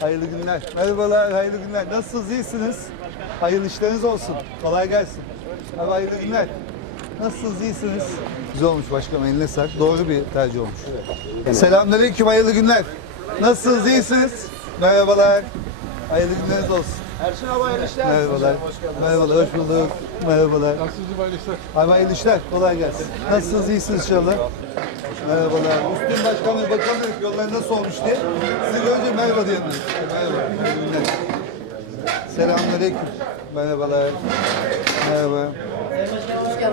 Hayırlı günler. Merhabalar, hayırlı günler. Nasılsınız, iyisiniz? Hayırlı işleriniz olsun. Kolay gelsin. Abi hayırlı günler. Nasılsınız, iyisiniz? Güzel olmuş başkanım, eline sağlık. Doğru bir tercih olmuş. Selamünaleyküm, hayırlı günler. Nasılsınız, iyisiniz? Merhabalar. Hayırlı günleriniz olsun. Erşin abi hayırlı işler. Merhabalar. Merhabalar, hoş bulduk. Merhabalar. Taksicici hayırlı işler. Abi hayırlı işler, kolay gelsin. Nasılsınız, iyisiniz inşallah? Merhabalar. Üstün Başkanlığı bakalım dedik yollar nasıl olmuş diye. Sizi görünce merhaba diyelim. Merhaba. günler. Selamünaleyküm. Merhabalar. Merhaba.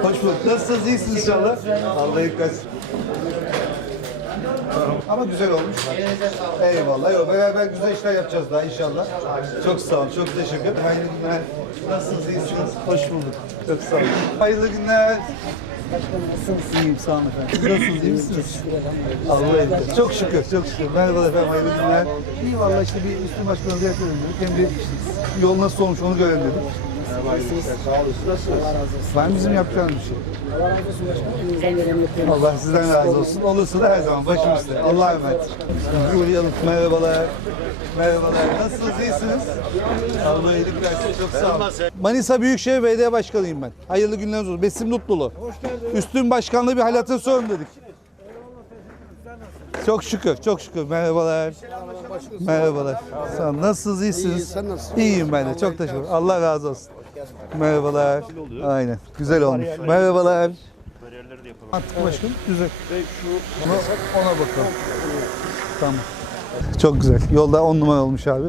Hoş bulduk. Nasılsınız, iyisiniz inşallah? Allah yıkasın. Ama güzel olmuş. Eyvallah. Yok, beraber güzel işler yapacağız daha inşallah. Çok sağ olun. Çok teşekkür ederim. Hayırlı günler. Nasılsınız? iyisiniz? Hoş bulduk. Çok sağ olun. Hayırlı günler. İyiyim sağ olun efendim. Siz Nasılsınız? iyi misiniz? Allah'a emanet. Çok şükür. Çok şükür. Merhabalar efendim. Hayırlı günler. İyi valla işte bir üstün başkanı ziyaret edelim dedik. Hem bir yol nasıl olmuş onu görelim dedik. Ben bizim yapacağımız bir şey. Allah razı olsun başkanım. Elinizden gelen mutluyum. Allah sizden razı olsun. Olursa da her zaman başımızda. Allah'a emanet. Uğrayalım. Merhabalar. Merhabalar. Nasılsınız? iyisiniz? Allah iyilik versin. Çok sağ olun. Manisa Büyükşehir Belediye Başkanıyım ben. Hayırlı günleriniz olsun. Besim Mutlulu. Üstün Başkanlığı bir hal hatır sorun dedik. Çok şükür, çok şükür. Merhabalar. Merhabalar. Sağ olun. Nasılsınız? iyisiniz? sen nasılsın? İyiyim ben de. Çok teşekkür ederim. Allah razı olsun. Merhabalar. Aynen. Güzel olmuş. Merhabalar. Mantıklı başkanım. Güzel. Ona, ona bakalım. Tamam. Çok güzel. Yolda on numara olmuş abi.